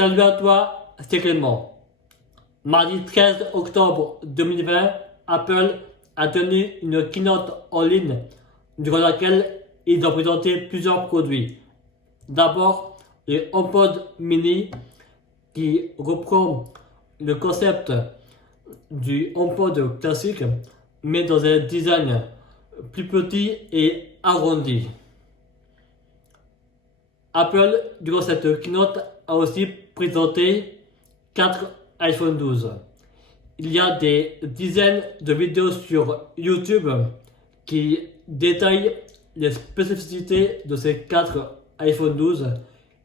Salut à toi, c'est Clément. Mardi 13 octobre 2020, Apple a tenu une keynote en ligne durant laquelle ils ont présenté plusieurs produits. D'abord, le HomePod Mini qui reprend le concept du HomePod classique mais dans un design plus petit et arrondi. Apple, durant cette keynote, a aussi présenté 4 iPhone 12. Il y a des dizaines de vidéos sur YouTube qui détaillent les spécificités de ces 4 iPhone 12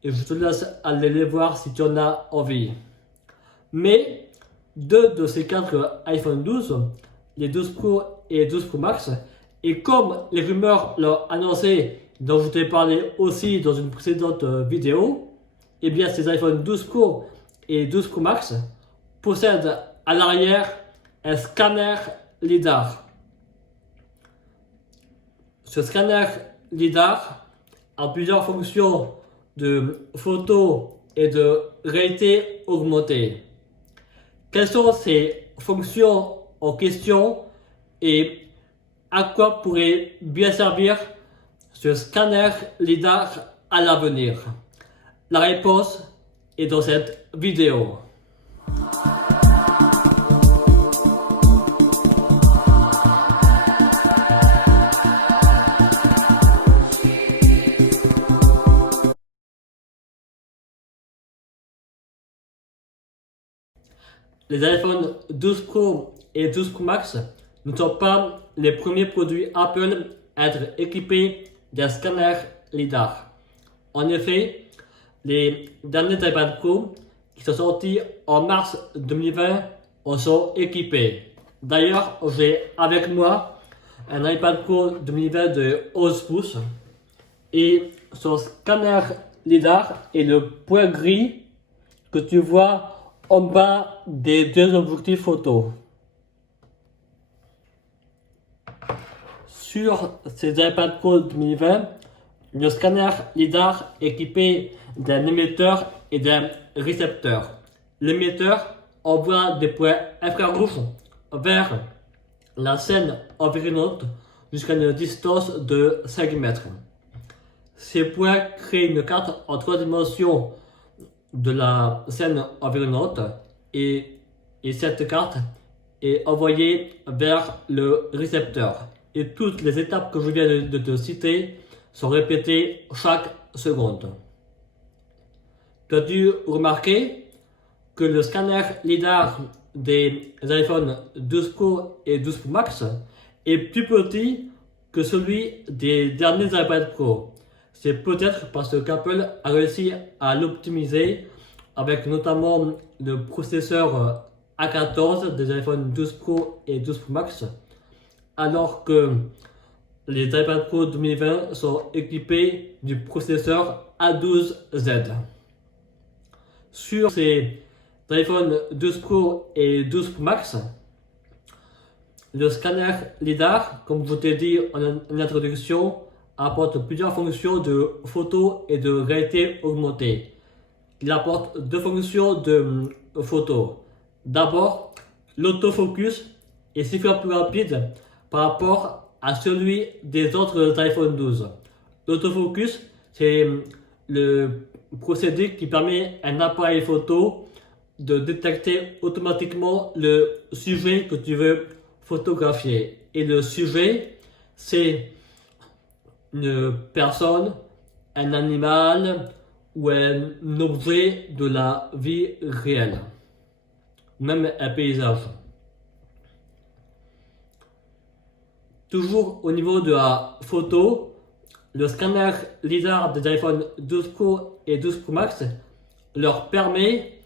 et je te laisse aller les voir si tu en as envie. Mais 2 de ces 4 iPhone 12, les 12 Pro et les 12 Pro Max, et comme les rumeurs l'ont annoncé, dont je t'ai parlé aussi dans une précédente vidéo, et bien ces iPhone 12 Pro et 12 Pro Max possèdent à l'arrière un scanner LiDAR. Ce scanner LiDAR a plusieurs fonctions de photo et de réalité augmentée. Quelles sont ces fonctions en question et à quoi pourrait bien servir ce scanner LiDAR à l'avenir? La réponse est dans cette vidéo. Les iPhone 12 Pro et 12 Pro Max ne sont pas les premiers produits Apple à être équipés d'un scanner LiDAR. En effet, les derniers iPad Pro qui sont sortis en mars 2020 en sont équipés. D'ailleurs, j'ai avec moi un iPad Pro 2020 de 11 pouces et son scanner LiDAR est le point gris que tu vois en bas des deux objectifs photo. Sur ces iPad Pro 2020, le scanner LiDAR est équipé d'un émetteur et d'un récepteur. L'émetteur envoie des points infrarouges vers la scène environnante jusqu'à une distance de 5 mètres. Ces points créent une carte en 3 dimensions de la scène environnante et cette carte est envoyée vers le récepteur. Et toutes les étapes que je viens de te citer sont répétées chaque seconde. Tu as dû remarquer que le scanner LiDAR des iPhone 12 Pro et 12 Pro Max est plus petit que celui des derniers iPad Pro. C'est peut-être parce qu'Apple a réussi à l'optimiser avec notamment le processeur A14 des iPhone 12 Pro et 12 Pro Max, alors que les iPad Pro 2020 sont équipés du processeur A12Z. Sur ces iPhone 12 Pro et 12 Pro Max, le scanner LiDAR, comme je t'ai dit en introduction, apporte plusieurs fonctions de photo et de réalité augmentée. Il apporte 2 fonctions de photo. D'abord, l'autofocus est 6 fois plus rapide par rapport à celui des autres iPhone 12. L'autofocus, c'est le procédé qui permet à un appareil photo de détecter automatiquement le sujet que tu veux photographier. Et le sujet, c'est une personne, un animal ou un objet de la vie réelle, même un paysage. Toujours au niveau de la photo, le scanner LiDAR des iPhone 12 Pro et 12 Pro Max leur permet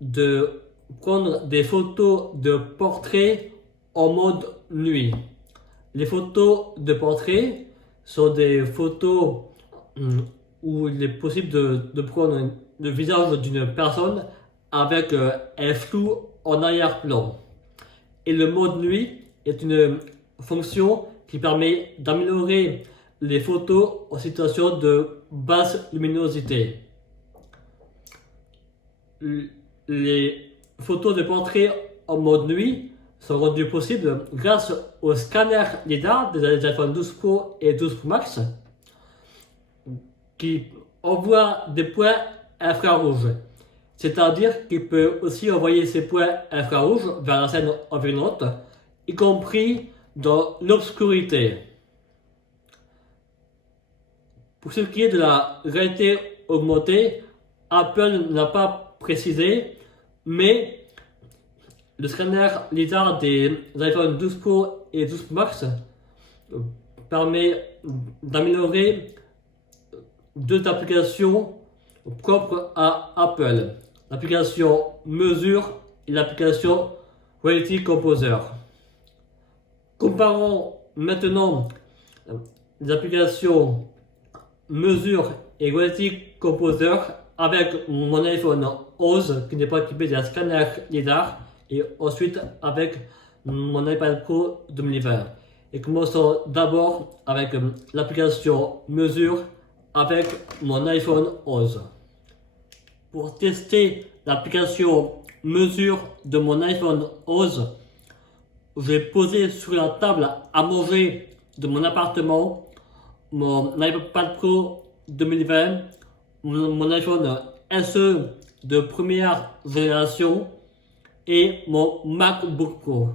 de prendre des photos de portrait en mode nuit. Les photos de portrait sont des photos où il est possible de prendre le visage d'une personne avec un flou en arrière-plan. Et le mode nuit est une fonction qui permet d'améliorer les photos en situation de basse luminosité. les photos de portrait en mode nuit sont rendues possibles grâce au scanner LiDAR des iPhone 12 Pro et 12 Pro Max qui envoie des points infrarouges. C'est-à-dire qu'il peut aussi envoyer ces points infrarouges vers la scène environnante, y compris dans l'obscurité. Pour ce qui est de la réalité augmentée, Apple n'a pas précisé, mais le scanner LiDAR des iPhone 12 Pro et 12 Pro Max permet d'améliorer deux applications propres à Apple, l'application Mesure et l'application Reality Composer. Comparons maintenant les applications Mesure et Reality Composer avec mon iPhone 11 qui n'est pas équipé d'un scanner LiDAR et ensuite avec mon iPad Pro 2020. Et commençons d'abord avec l'application Mesure avec mon iPhone 11. Pour tester l'application Mesure de mon iPhone 11, j'ai posé sur la table à manger de mon appartement mon iPad Pro 2020, mon iPhone SE de première génération et mon MacBook Pro.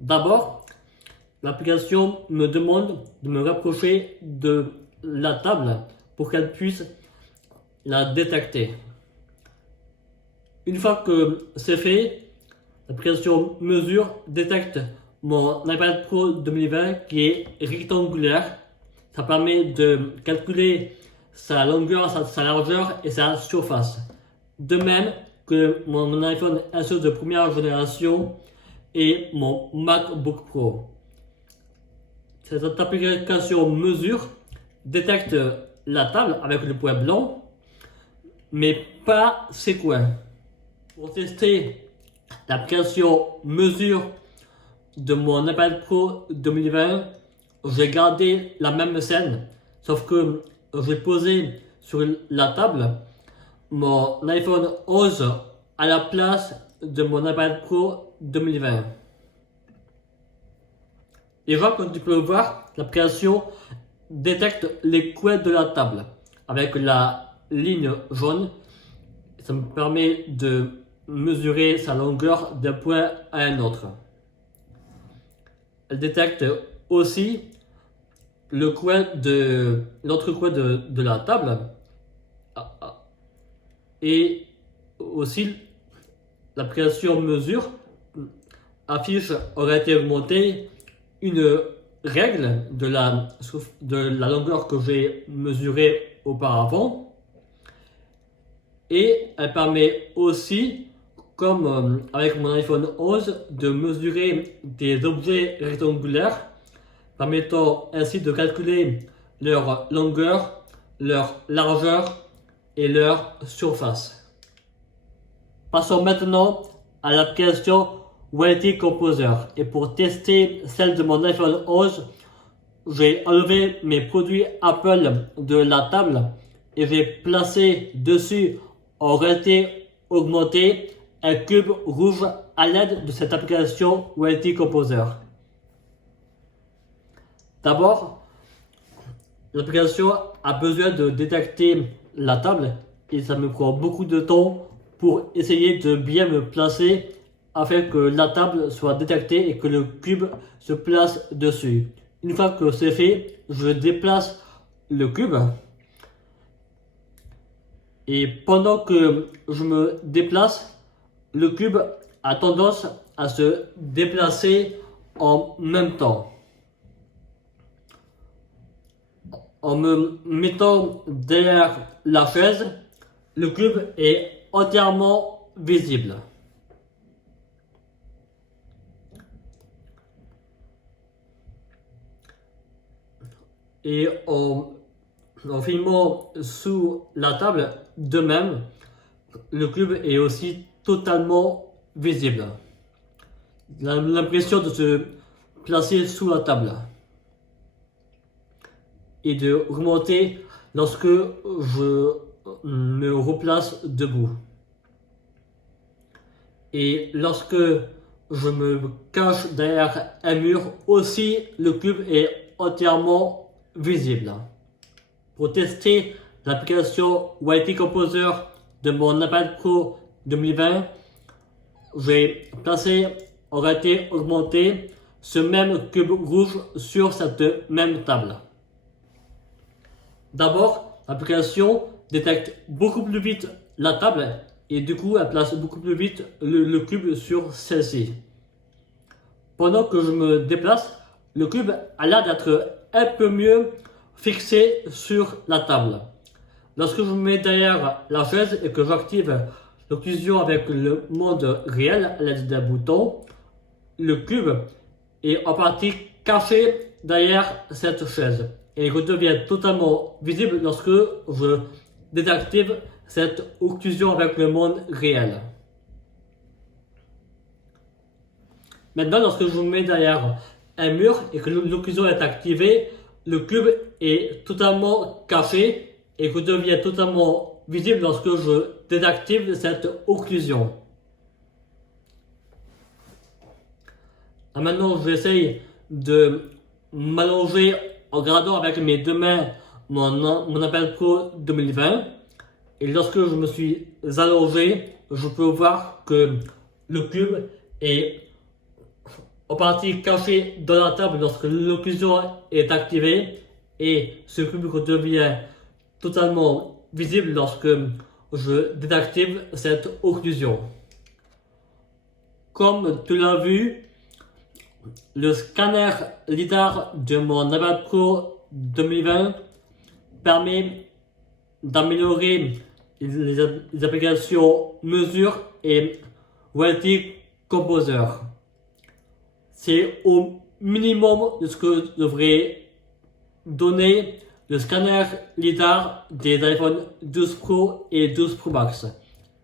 D'abord, l'application me demande de me rapprocher de la table pour qu'elle puisse la détecter. Une fois que c'est fait, l'application Mesure détecte mon iPad Pro 2020 qui est rectangulaire. Ça permet de calculer sa longueur, sa largeur et sa surface. De même que mon iPhone SE de première génération et mon MacBook Pro. Cette application Mesure détecte la table avec le point blanc, mais pas ses coins. Pour tester l'application Mesure de mon iPad Pro 2020, j'ai gardé la même scène, sauf que j'ai posé sur la table mon iPhone 11 à la place de mon iPad Pro 2020. Et voilà, comme tu peux le voir, l'application détecte les coins de la table avec la ligne jaune. Ça me permet de mesurer sa longueur d'un point à un autre. Elle détecte aussi l'autre coin de la table et aussi l'application Mesure affiche en réalité augmentée une règle de la longueur que j'ai mesurée auparavant, et elle permet aussi, comme avec mon iPhone 11, de mesurer des objets rectangulaires, permettant ainsi de calculer leur longueur, leur largeur et leur surface. Passons maintenant à l'application Reality Composer. Et pour tester celle de mon iPhone 11, j'ai enlevé mes produits Apple de la table et j'ai placé dessus en réalité augmentée un cube rouge à l'aide de cette application Reality Composer. D'abord, l'application a besoin de détecter la table et ça me prend beaucoup de temps pour essayer de bien me placer afin que la table soit détectée et que le cube se place dessus. Une fois que c'est fait, je déplace le cube et pendant que je me déplace, le cube a tendance à se déplacer en même temps. En me mettant derrière la chaise, le cube est entièrement visible. Et en filmant sous la table, de même, le cube est aussi totalement visible. Il a l'impression de se placer sous la table et de remonter lorsque je me replace debout. Et lorsque je me cache derrière un mur, aussi le cube est entièrement visible. Pour tester l'application YT Composer de mon iPad Pro 2020, j'ai placé en réalité augmentée ce même cube rouge sur cette même table. D'abord, l'application détecte beaucoup plus vite la table et du coup elle place beaucoup plus vite le cube sur celle-ci. Pendant que je me déplace, le cube a l'air d'être un peu mieux fixé sur la table. Lorsque je me mets derrière la chaise et que j'active l'occlusion avec le monde réel à l'aide d'un bouton, le cube est en partie caché derrière cette chaise et redevient totalement visible lorsque je désactive cette occlusion avec le monde réel. Maintenant, lorsque je me mets derrière un mur et que l'occlusion est activée, le cube est totalement caché et redevient totalement visible lorsque je désactive cette occlusion. Maintenant, j'essaye de m'allonger en gradant avec mes deux mains mon iPad Pro 2020. Et lorsque je me suis allongé, je peux voir que le cube est en partie caché dans la table lorsque l'occlusion est activée. Et ce cube redevient totalement visible lorsque je désactive cette occlusion. Comme tu l'as vu, le scanner LiDAR de mon iPad Pro 2020 permet d'améliorer les applications mesure et YT Composer. C'est au minimum de ce que devrait donner le scanner LiDAR des iPhone 12 Pro et 12 Pro Max.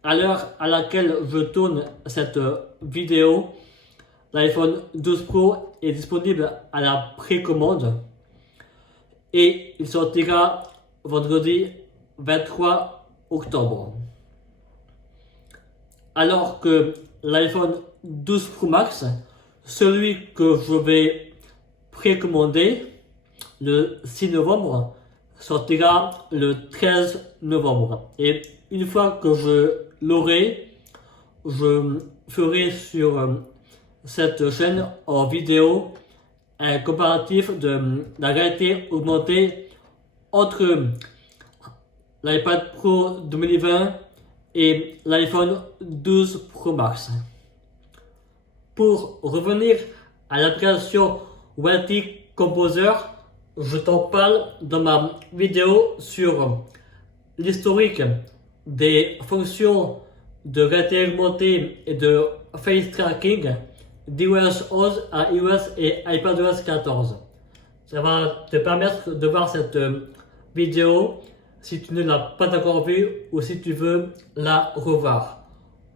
À l'heure à laquelle je tourne cette vidéo, l'iPhone 12 Pro est disponible à la précommande et il sortira vendredi 23 octobre. Alors que l'iPhone 12 Pro Max, celui que je vais précommander le 6 novembre, sortira le 13 novembre. Et une fois que je l'aurai, je ferai sur cette chaîne en vidéo un comparatif de la réalité augmentée entre l'iPad Pro 2020 et l'iPhone 12 Pro Max. Pour revenir à l'application YT Composer, je t'en parle dans ma vidéo sur l'historique des fonctions de réalité augmentée et de face tracking d'iOS 11 à iOS et iPadOS 14. Ça va te permettre de voir cette vidéo si tu ne l'as pas encore vue ou si tu veux la revoir.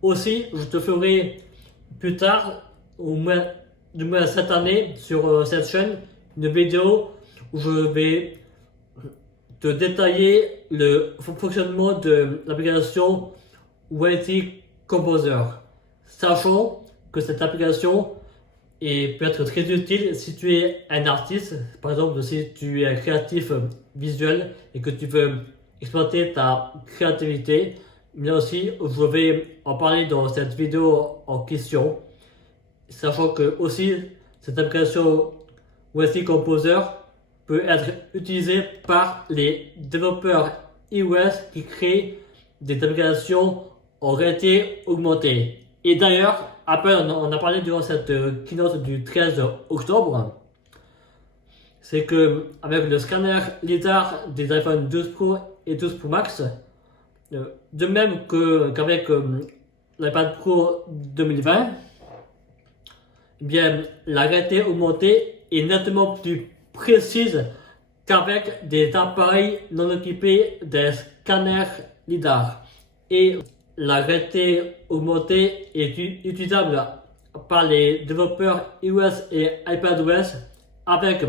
Aussi, je te ferai plus tard, du moins cette année, sur cette chaîne, une vidéo où je vais te détailler le fonctionnement de l'application YT Composer. Sachant que cette application peut être très utile si tu es un artiste, par exemple si tu es créatif visuel et que tu veux exploiter ta créativité, mais aussi je vais en parler dans cette vidéo en question, sachant que aussi cette application YT Composer peut être utilisée par les développeurs iOS qui créent des applications en réalité augmentée. Et d'ailleurs, Apple on a parlé durant cette keynote du 13 octobre, c'est que avec le scanner LiDAR des iPhone 12 Pro et 12 Pro Max, de même qu'avec l'iPad Pro 2020, eh bien, la réalité augmentée est nettement plus précise qu'avec des appareils non équipés d'un scanner LiDAR. Et la réalité augmentée est utilisable par les développeurs iOS et iPadOS avec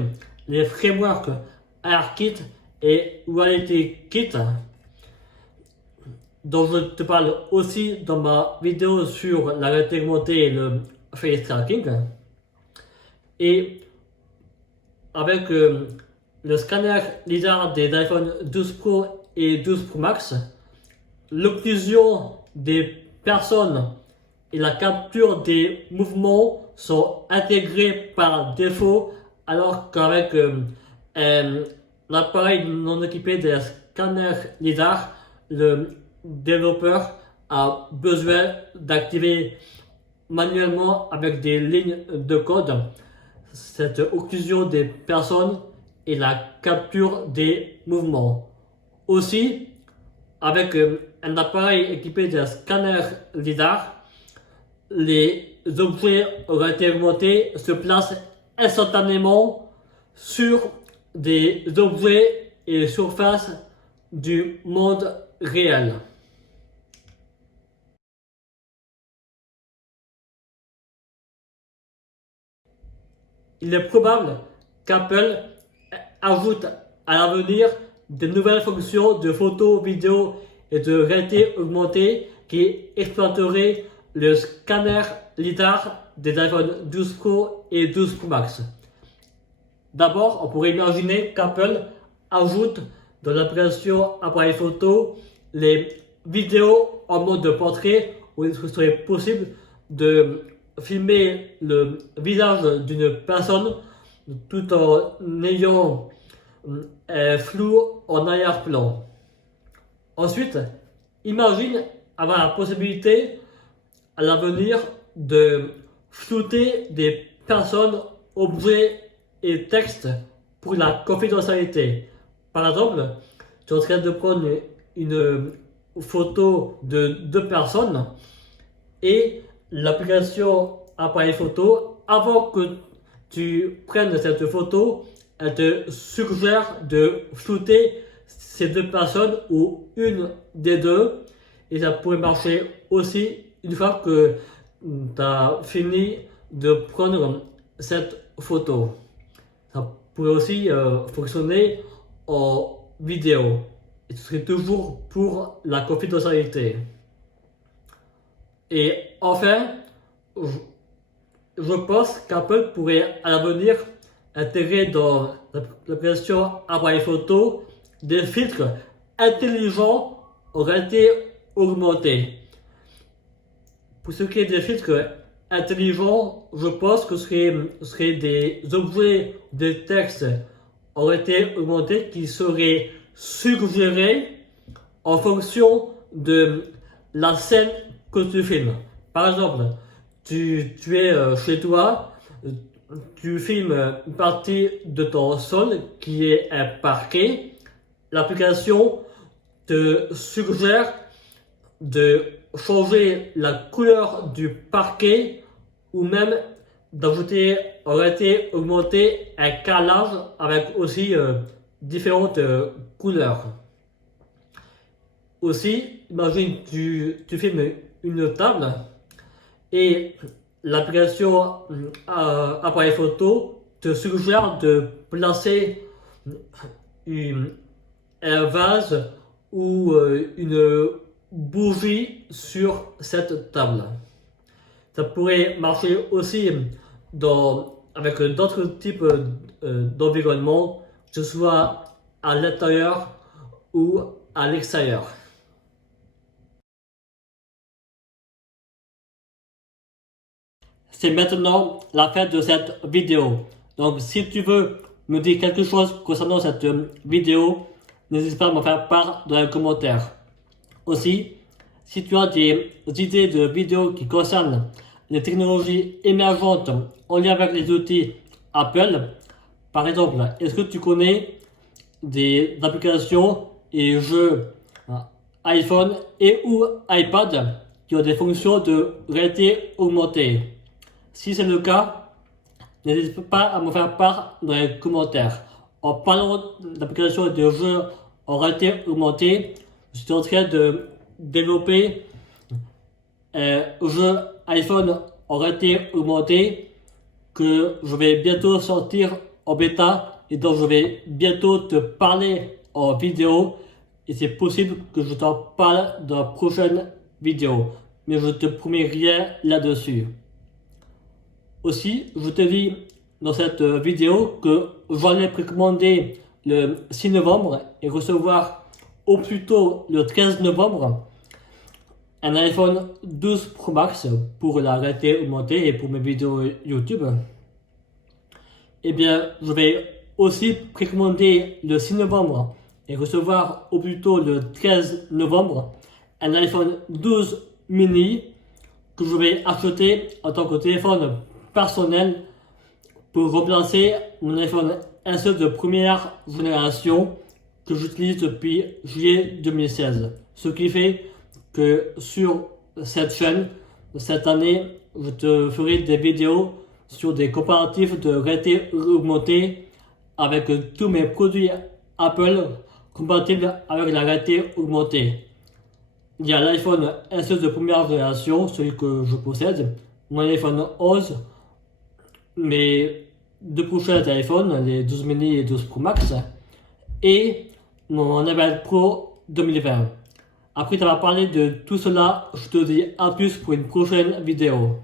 les frameworks ARKit et Reality Kit, dont je te parle aussi dans ma vidéo sur la réalité augmentée et le face tracking. Et avec le scanner LiDAR des iPhone 12 Pro et 12 Pro Max, l'occlusion des personnes et la capture des mouvements sont intégrés par défaut, alors qu'avec l'appareil non équipé des scanners LiDAR, le développeur a besoin d'activer manuellement avec des lignes de code cette occlusion des personnes et la capture des mouvements. Aussi, avec un appareil équipé d'un scanner LiDAR, les objets réalité augmentée se placent instantanément sur des objets et surfaces du monde réel. Il est probable qu'Apple ajoute à l'avenir de nouvelles fonctions de photo, vidéo et de réalité augmentée qui exploiteraient le scanner LiDAR des iPhone 12 Pro et 12 Pro Max. D'abord, on pourrait imaginer qu'Apple ajoute dans l'application appareil photo les vidéos en mode de portrait où il serait possible de filmer le visage d'une personne tout en ayant un flou en arrière-plan. Ensuite, imagine avoir la possibilité à l'avenir de flouter des personnes, objets et textes pour la confidentialité. Par exemple, tu es en train de prendre une photo de deux personnes et l'application appareil photo, avant que tu prennes cette photo, elle te suggère de flouter ces deux personnes ou une des deux, et ça pourrait marcher aussi une fois que tu as fini de prendre cette photo. Ça pourrait aussi fonctionner en vidéo, et ce serait toujours pour la confidentialité. Et enfin, je pense qu'Apple pourrait à l'avenir intégrer dans l'application appareil photo des filtres intelligents en réalité augmentée. Pour ce qui est des filtres intelligents, je pense que ce seraient des objets, des textes en réalité augmentée qui seraient suggérés en fonction de la scène que tu filmes. Par exemple, tu es chez toi, tu filmes une partie de ton sol qui est un parquet. L'application te suggère de changer la couleur du parquet ou même d'ajouter en réalité augmentée un calage avec aussi différentes couleurs. Aussi, imagine tu filmes une table et l'application appareil photo te suggère de placer un vase ou une bougie sur cette table. Ça pourrait marcher aussi avec d'autres types d'environnements, que ce soit à l'intérieur ou à l'extérieur. C'est maintenant la fin de cette vidéo. Donc si tu veux me dire quelque chose concernant cette vidéo, n'hésite pas à me faire part dans les commentaires. Aussi, si tu as des idées de vidéos qui concernent les technologies émergentes en lien avec les outils Apple, par exemple, est-ce que tu connais des applications et jeux iPhone et ou iPad qui ont des fonctions de réalité augmentée? Si c'est le cas, n'hésite pas à me faire part dans les commentaires. En parlant d'applications et de jeux en réalité augmentée, je suis en train de développer un jeu iPhone en réalité augmentée que je vais bientôt sortir en bêta et dont je vais bientôt te parler en vidéo et c'est possible que je t'en parle dans la prochaine vidéo. Mais je te promets rien là-dessus. Aussi, je te dis dans cette vidéo que j'en ai précommandé le 6 novembre et recevoir au plus tôt le 13 novembre un iPhone 12 Pro Max pour la réalité augmentée et pour mes vidéos YouTube. Eh bien, je vais aussi précommander le 6 novembre et recevoir au plus tôt le 13 novembre un iPhone 12 mini que je vais acheter en tant que téléphone personnel pour remplacer mon iPhone SE de première génération que j'utilise depuis juillet 2016. Ce qui fait que sur cette chaîne, cette année, je te ferai des vidéos sur des comparatifs de réalité augmentée avec tous mes produits Apple compatibles avec la réalité augmentée. Il y a l'iPhone SE de première génération, celui que je possède, mon iPhone 11, mes deux prochains téléphones, les 12 mini et 12 Pro Max, et mon iPad Pro 2020. Après t'avoir parlé de tout cela, je te dis à plus pour une prochaine vidéo.